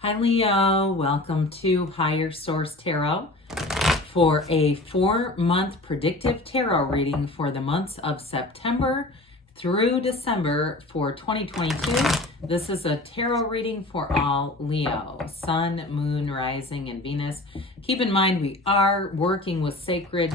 Hi Leo, welcome to Higher Source Tarot for a 4-month predictive tarot reading for the months of September through December for 2022. This is a tarot reading for all Leo, Sun, Moon, Rising, and Venus. Keep in mind we are working with sacred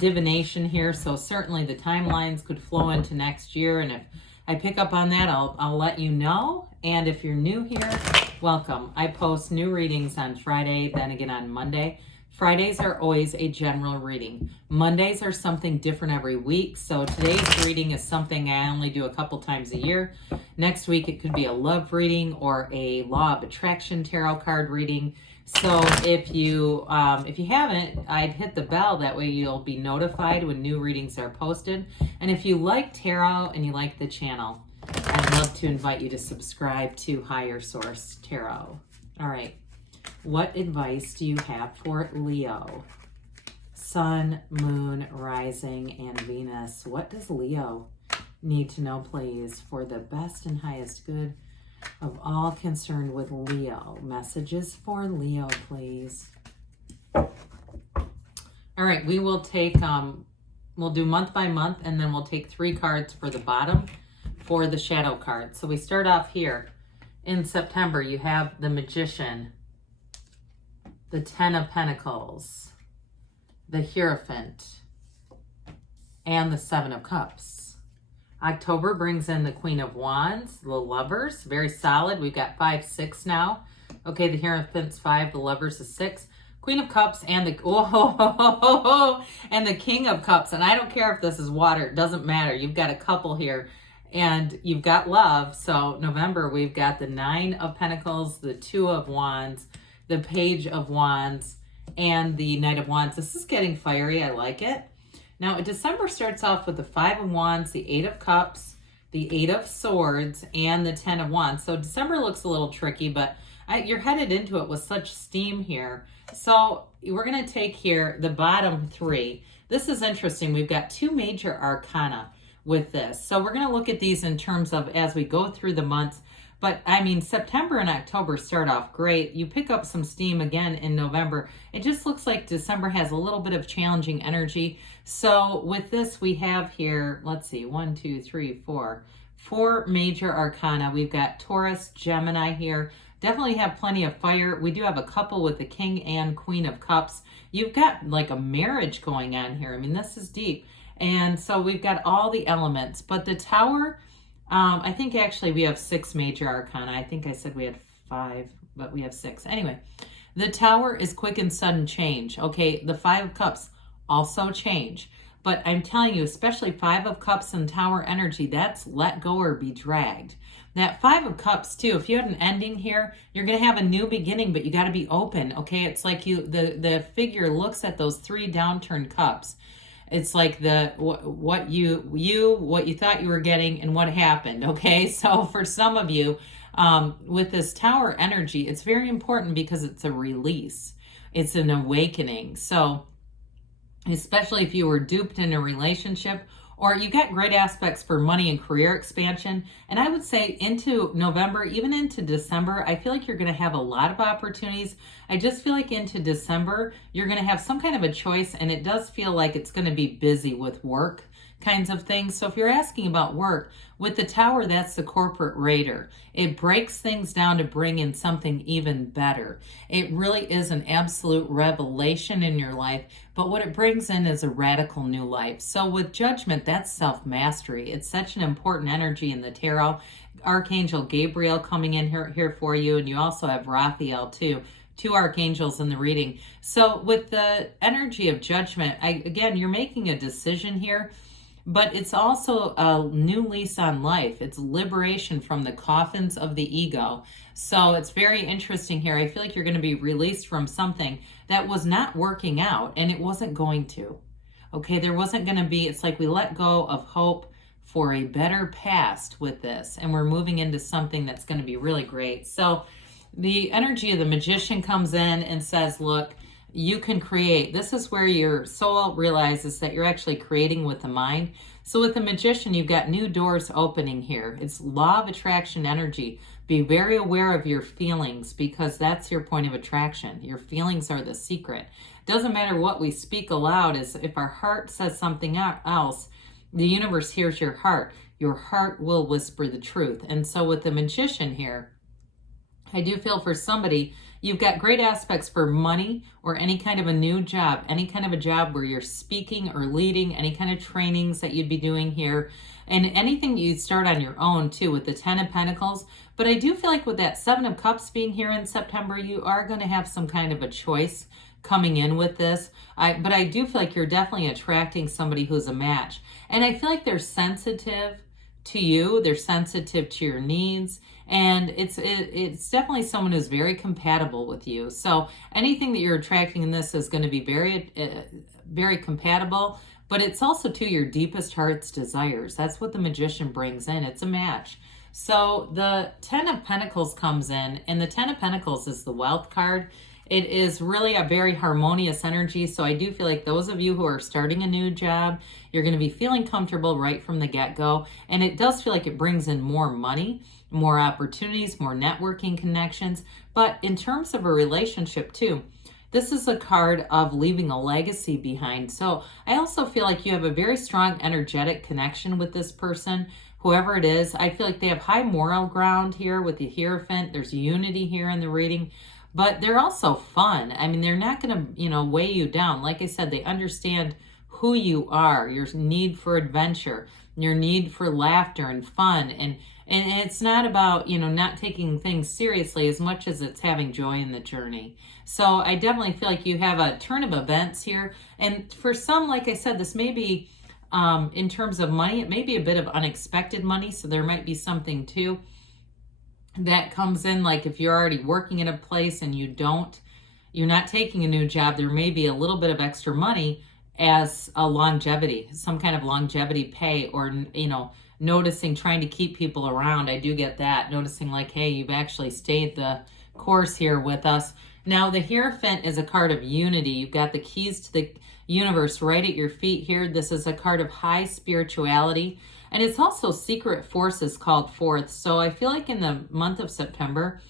divination here, so certainly the timelines could flow into next year, and if I pick up on that, I'll let you know. And if you're new here, welcome. I post new readings on Friday, then again on Monday. Fridays are always a general reading. Mondays are something different every week. So today's reading is something I only do a couple times a year. Next week it could be a love reading or a law of attraction tarot card reading. So if you haven't, I'd hit the bell. That way you'll be notified when new readings are posted. And if you like tarot and you like the channel, I'd love to invite you to subscribe to Higher Source Tarot. All right. What advice do you have for Leo? Sun, Moon, Rising, and Venus. What does Leo need to know, please, for the best and highest good of all concerned with Leo? Messages for Leo, please. All right, we will take, we'll do month by month, and then we'll take 3 cards for the bottom for the shadow card. So we start off here. In September, you have the Magician, the 10 of Pentacles, the Hierophant, and the 7 of Cups. October brings in the Queen of Wands, the Lovers, very solid. We've got 5, 6 now. Okay, the Hierophant's 5, the Lovers is 6. Queen of Cups and the and the King of Cups. And I don't care if this is water, it doesn't matter. You've got a couple here and you've got love. So November, we've got the 9 of Pentacles, the 2 of Wands, the Page of Wands, and the Knight of Wands. This is getting fiery. I like it. Now, December starts off with the 5 of Wands, the 8 of Cups, the 8 of Swords, and the 10 of Wands. So December looks a little tricky, but you're headed into it with such steam here. So we're going to take here the bottom 3. This is interesting. We've got 2 major arcana with this. So we're going to look at these in terms of as we go through the months. But I mean, September and October start off great. You pick up some steam again in November. It just looks like December has a little bit of challenging energy. So with this, we have here, let's see, 1, 2, 3, 4 major arcana. We've got Taurus, Gemini here. Definitely have plenty of fire. We do have a couple with the King and Queen of Cups. You've got like a marriage going on here. I mean, this is deep. And so we've got all the elements. But the Tower, I think actually we have 6 major arcana. I think I said we had 5, but we have 6. Anyway, the Tower is quick and sudden change. Okay, the 5 of Cups, also change. But I'm telling you, especially 5 of Cups and Tower energy, that's let go or be dragged. That 5 of Cups too, if you had an ending here, you're going to have a new beginning, but you got to be open. Okay, it's like the figure looks at those 3 downturned cups. It's like what you thought you were getting and what happened. Okay, so for some of you, with this Tower energy, it's very important because it's a release. It's an awakening. So especially if you were duped in a relationship, or you got great aspects for money and career expansion. And I would say into November, even into December, I feel like you're going to have a lot of opportunities. I just feel like into December, you're going to have some kind of a choice, and it does feel like it's going to be busy with work kinds of things. So if you're asking about work, with the Tower, that's the corporate raider. It breaks things down to bring in something even better. It really is an absolute revelation in your life, but what it brings in is a radical new life. So with Judgment, that's self-mastery. It's such an important energy in the tarot. Archangel Gabriel coming in here for you, and you also have Raphael too. 2 archangels in the reading. So with the energy of Judgment, again, you're making a decision here, but it's also a new lease on life. It's liberation from the coffins of the ego. So it's very interesting here. I feel like you're going to be released from something that was not working out, and it wasn't going to. Okay, there wasn't going to be, it's like we let go of hope for a better past with this, and we're moving into something that's going to be really great. So the energy of the Magician comes in and says, look, you can create. This is where your soul realizes that you're actually creating with the mind. So with the Magician, you've got new doors opening here. It's law of attraction energy. Be very aware of your feelings, because that's your point of attraction. Your feelings are the secret. Doesn't matter what we speak aloud, is if our heart says something else, the universe hears your heart. Your heart will whisper the truth. And so with the Magician here, I do feel for somebody, you've got great aspects for money or any kind of a new job, any kind of a job where you're speaking or leading, any kind of trainings that you'd be doing here, and anything you'd start on your own too with the 10 of Pentacles. But I do feel like with that 7 of Cups being here in September, you are going to have some kind of a choice coming in with this. But I do feel like you're definitely attracting somebody who's a match. And I feel like they're sensitive to you, they're sensitive to your needs, and it's definitely someone who's very compatible with you. So anything that you're attracting in this is going to be very compatible, but it's also to your deepest heart's desires. That's what the Magician brings in. It's a match. So the 10 of Pentacles comes in, and the 10 of Pentacles is the wealth card. It is really a very harmonious energy. So I do feel like those of you who are starting a new job, you're going to be feeling comfortable right from the get-go. And it does feel like it brings in more money, more opportunities, more networking connections. But in terms of a relationship too, this is a card of leaving a legacy behind. So I also feel like you have a very strong energetic connection with this person, whoever it is. I feel like they have high moral ground here with the Hierophant. There's unity here in the reading. But they're also fun. I mean, they're not going to, weigh you down. Like I said, they understand who you are, your need for adventure, your need for laughter and fun. And it's not about, not taking things seriously as much as it's having joy in the journey. So I definitely feel like you have a turn of events here. And for some, like I said, this may be, in terms of money, it may be a bit of unexpected money. So there might be something too that comes in, like if you're already working at a place and you're not taking a new job, there may be a little bit of extra money as a longevity, some kind of longevity pay, or, noticing, trying to keep people around. I do get that, noticing like, hey, you've actually stayed the course here with us. Now, the Hierophant is a card of unity. You've got the keys to the universe right at your feet here. This is a card of high spirituality. And it's also secret forces called forth. So I feel like in the month of September,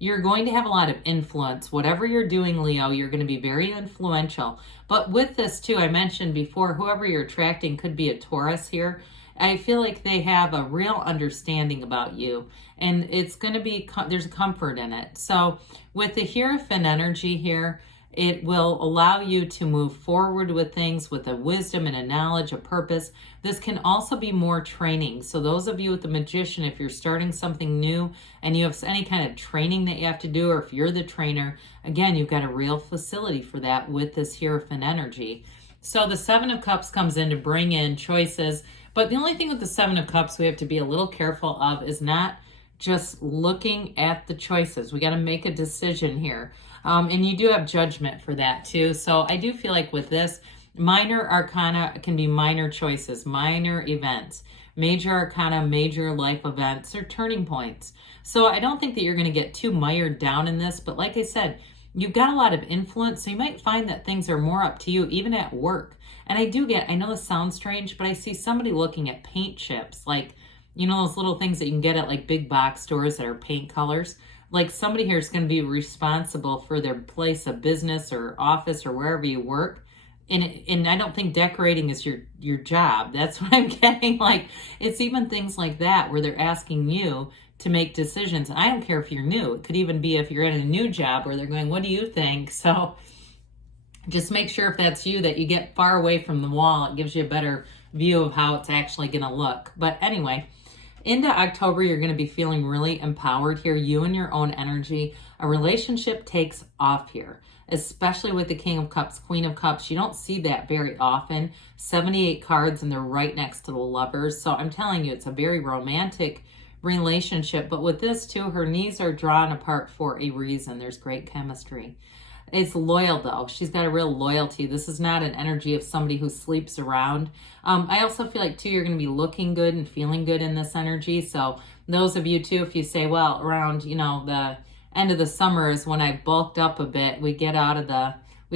you're going to have a lot of influence. Whatever you're doing, Leo, you're going to be very influential. But with this too, I mentioned before, whoever you're attracting could be a Taurus here. I feel like they have a real understanding about you. And it's going to be, there's a comfort in it. So with the Hierophant energy here, it will allow you to move forward with things with a wisdom and a knowledge, a purpose. This can also be more training. So those of you with the Magician, if you're starting something new and you have any kind of training that you have to do, or if you're the trainer, again, you've got a real facility for that with this Hierophant energy. So the 7 of Cups comes in to bring in choices. But the only thing with the 7 of Cups we have to be a little careful of is not just looking at the choices. We got to make a decision here. And you do have judgment for that too. So I do feel like with this, minor arcana can be minor choices, minor events. Major arcana, major life events, or turning points. So I don't think that you're going to get too mired down in this. But like I said, you've got a lot of influence. So you might find that things are more up to you, even at work. And I know this sounds strange, but I see somebody looking at paint chips, like, those little things that you can get at like big box stores that are paint colors. Like somebody here is going to be responsible for their place of business or office or wherever you work. And I don't think decorating is your job. That's what I'm getting. Like, it's even things like that where they're asking you to make decisions. And I don't care if you're new. It could even be if you're in a new job where they're going, what do you think? So just make sure if that's you that you get far away from the wall. It gives you a better view of how it's actually going to look. But anyway, into October, you're going to be feeling really empowered here, you and your own energy. A relationship takes off here, especially with the King of Cups, Queen of Cups. You don't see that very often. 78 cards, and they're right next to the Lovers. So I'm telling you, it's a very romantic relationship. But with this too, her knees are drawn apart for a reason. There's great chemistry. It's loyal though. She's got a real loyalty. This is not an energy of somebody who sleeps around. I also feel like too, you're going to be looking good and feeling good in this energy. So those of you too, if you say, well, around, the end of the summer is when I bulked up a bit, we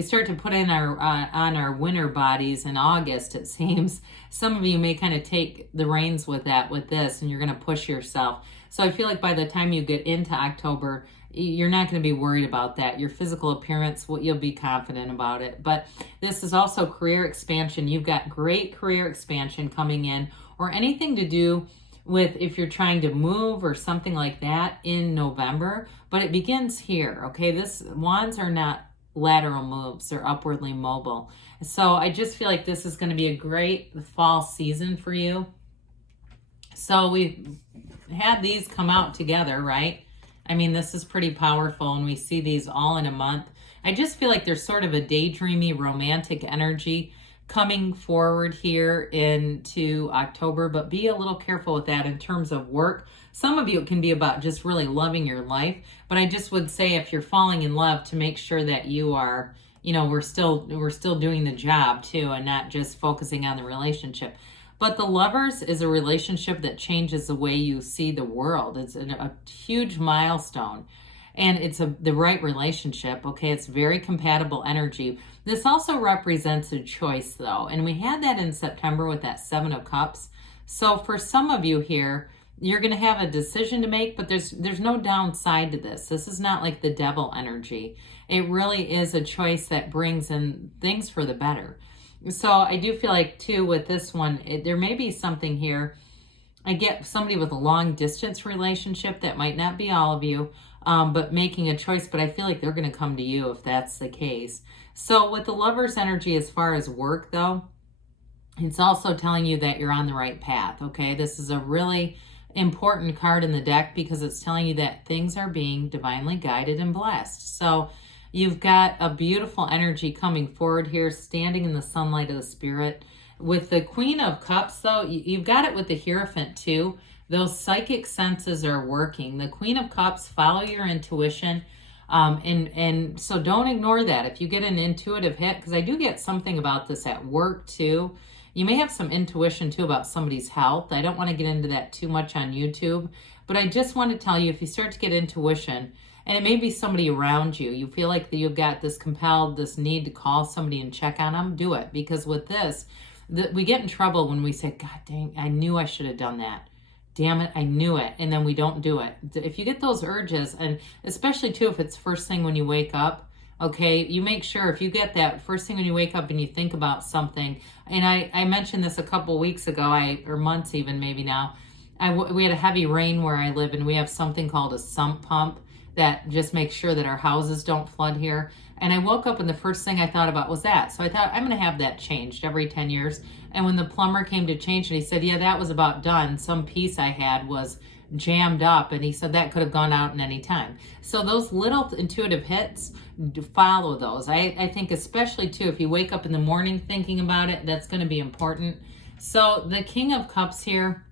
start to put in on our winter bodies in August, it seems. Some of you may kind of take the reins with this, and you're going to push yourself. So I feel like by the time you get into October, you're not going to be worried about that. Your physical appearance, you'll be confident about it. But this is also career expansion. You've got great career expansion coming in, or anything to do with if you're trying to move or something like that in November. But it begins here, okay? Wands are not lateral moves, they're upwardly mobile. So I just feel like this is going to be a great fall season for you. So we've had these come out together, right? I mean, this is pretty powerful, and we see these all in a month. I just feel like there's sort of a daydreamy, romantic energy coming forward here into October, but be a little careful with that in terms of work. Some of you, it can be about just really loving your life, but I just would say if you're falling in love, to make sure that you are, we're still doing the job too, and not just focusing on the relationship. But the Lovers is a relationship that changes the way you see the world. It's a huge milestone, and it's the right relationship, okay? It's very compatible energy. This also represents a choice, though, and we had that in September with that Seven of Cups. So for some of you here, you're going to have a decision to make, but there's no downside to this. This is not like the devil energy. It really is a choice that brings in things for the better. So I do feel like, too, with this one, there may be something here. I get somebody with a long distance relationship. That might not be all of you, but making a choice. But I feel like they're going to come to you if that's the case. So with the Lover's energy as far as work, though, it's also telling you that you're on the right path, okay? This is a really important card in the deck because it's telling you that things are being divinely guided and blessed. So you've got a beautiful energy coming forward here, standing in the sunlight of the spirit. With the Queen of Cups, though, you've got it with the Hierophant, too. Those psychic senses are working. The Queen of Cups, follow your intuition. And so don't ignore that. If you get an intuitive hit, because I do get something about this at work, too. You may have some intuition, too, about somebody's health. I don't want to get into that too much on YouTube. But I just want to tell you, if you start to get intuition, and it may be somebody around you, you feel like you've got this need to call somebody and check on them, do it. Because with this, we get in trouble when we say, God dang, I knew I should have done that. Damn it, I knew it. And then we don't do it. If you get those urges, and especially too, if it's first thing when you wake up, okay, you make sure if you get that first thing when you wake up and you think about something, and I mentioned this a couple weeks ago, or months even maybe now, we had a heavy rain where I live, and we have something called a sump pump that just makes sure that our houses don't flood here. And I woke up and the first thing I thought about was that. So I thought, I'm going to have that changed every 10 years. And when the plumber came to change it, he said, yeah, that was about done. Some piece I had was jammed up. And he said that could have gone out in any time. So those little intuitive hits, follow those. I think especially too, if you wake up in the morning thinking about it, that's going to be important. So the King of Cups here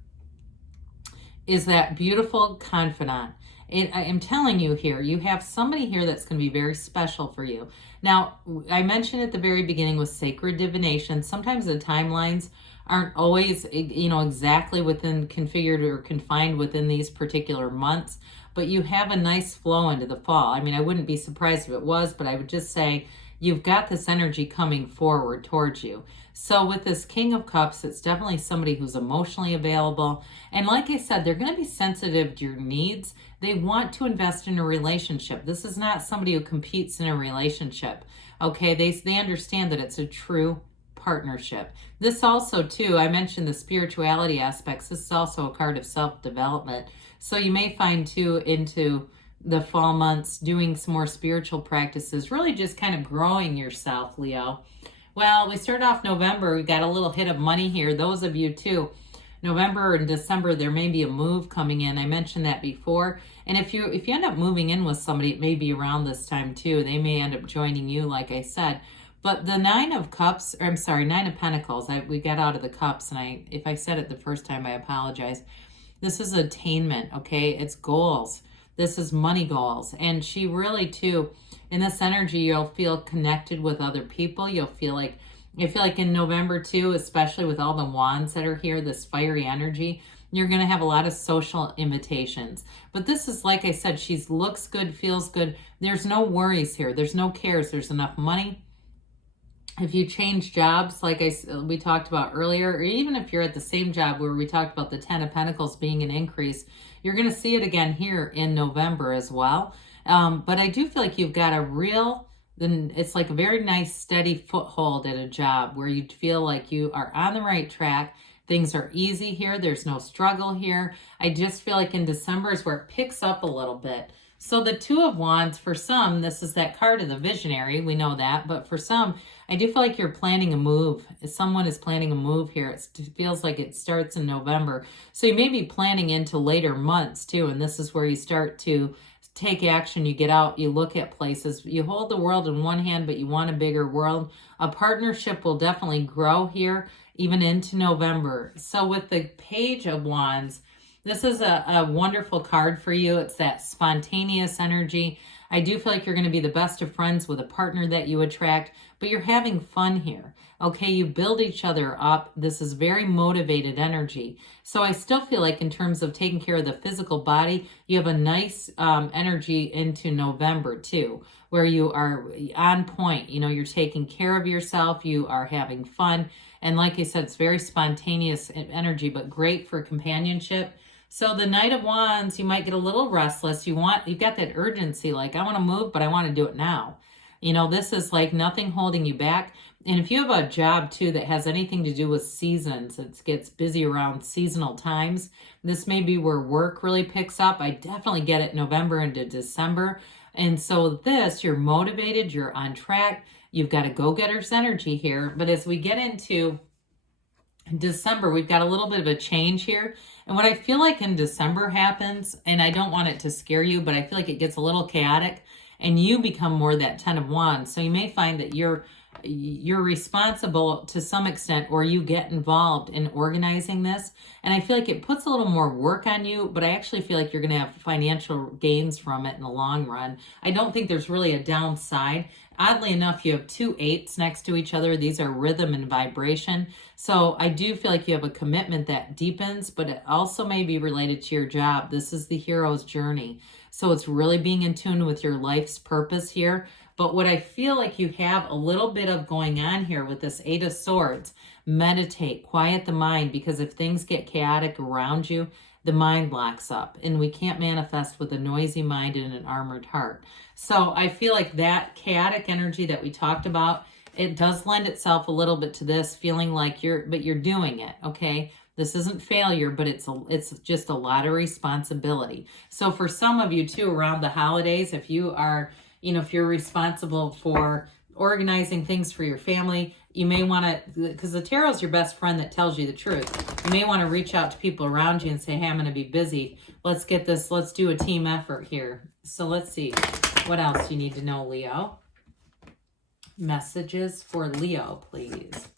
is that beautiful confidant. I am telling you here, you have somebody here that's going to be very special for you. Now, I mentioned at the very beginning with sacred divination, sometimes the timelines aren't always, exactly configured or confined within these particular months, but you have a nice flow into the fall. I mean, I wouldn't be surprised if it was, but I would just say you've got this energy coming forward towards you. So with this King of Cups, it's definitely somebody who's emotionally available. And like I said, they're going to be sensitive to your needs. They want to invest in a relationship. This is not somebody who competes in a relationship. Okay, they understand that it's a true partnership. This also, too, I mentioned the spirituality aspects. This is also a card of self-development. So you may find, too, into the fall months, doing some more spiritual practices, really just kind of growing yourself, Leo. Well, we started off November. We got a little hit of money here. Those of you, too. November and December, there may be a move coming in. I mentioned that before. And if you end up moving in with somebody, it may be around this time too. They may end up joining you, like I said. But the Nine of Pentacles, we got out of the cups, and if I said it the first time, I apologize. This is attainment, okay? It's goals. This is money goals. And she really, too, in this energy, you'll feel connected with other people. I feel like in November, too, especially with all the wands that are here, this fiery energy, you're going to have a lot of social invitations. But this is, like I said, she looks good, feels good. There's no worries here. There's no cares. There's enough money. If you change jobs, like we talked about earlier, or even if you're at the same job where we talked about the 10 of Pentacles being an increase, you're going to see it again here in November as well. But I do feel like you've got then it's like a very nice steady foothold at a job where you feel like you are on the right track. Things are easy here. There's no struggle here. I just feel like in December is where it picks up a little bit. So the Two of Wands, for some, this is that card of the visionary. We know that. But for some, I do feel like you're planning a move. If someone is planning a move here, it feels like it starts in November. So you may be planning into later months too. And this is where you start to take action. You get out, you look at places. You hold the world in one hand, but you want a bigger world. A partnership will definitely grow here, even into November. So with the Page of Wands, this is a wonderful card for you. It's that spontaneous energy. I do feel like you're going to be the best of friends with a partner that you attract, but you're having fun here. Okay, you build each other up. This is very motivated energy. So I still feel like in terms of taking care of the physical body, you have a nice energy into November too, where you are on point. You know, you're taking care of yourself. You are having fun. And like I said, it's very spontaneous energy, but great for companionship. So the Knight of Wands, you might get a little restless. You've got that urgency, like I want to move, but I want to do it now. You know, this is like nothing holding you back. And if you have a job too that has anything to do with seasons, it gets busy around seasonal times. This may be where work really picks up. I definitely get it November into December. And so you're motivated, you're on track. You've got a go-getter's energy here. But as we get into December, we've got a little bit of a change here. And what I feel like in December happens, and I don't want it to scare you, but I feel like it gets a little chaotic and you become more that 10 of Wands. So you may find that you're responsible to some extent, or you get involved in organizing this. And I feel like it puts a little more work on you, but I actually feel like you're going to have financial gains from it in the long run. I don't think there's really a downside. Oddly enough, you have 2 8s next to each other. These are rhythm and vibration. So I do feel like you have a commitment that deepens, but it also may be related to your job. This is the hero's journey. So it's really being in tune with your life's purpose here. But what I feel like you have a little bit of going on here with this 8 of Swords, meditate, quiet the mind, because if things get chaotic around you, the mind locks up, and we can't manifest with a noisy mind and an armored heart. So I feel like that chaotic energy that we talked about, it does lend itself a little bit to this, feeling like you're doing it, okay? This isn't failure, but it's just a lot of responsibility. So for some of you too, around the holidays, if you are, if you're responsible for organizing things for your family, you may want to, because the tarot is your best friend that tells you the truth. You may want to reach out to people around you and say, hey, I'm going to be busy. Let's do a team effort here. So let's see what else you need to know, Leo. Messages for Leo, please.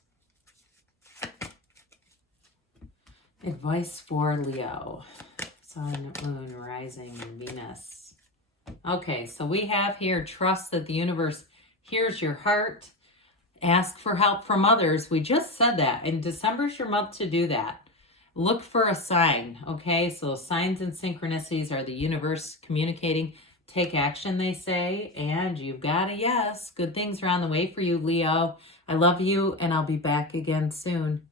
Advice for Leo. Sun, moon, rising, Venus. Okay, so we have here, trust that the universe hears your heart. Ask for help from others. We just said that. And December's your month to do that. Look for a sign, okay? So signs and synchronicities are the universe communicating. Take action, they say, and you've got a yes. Good things are on the way for you, Leo. I love you, and I'll be back again soon.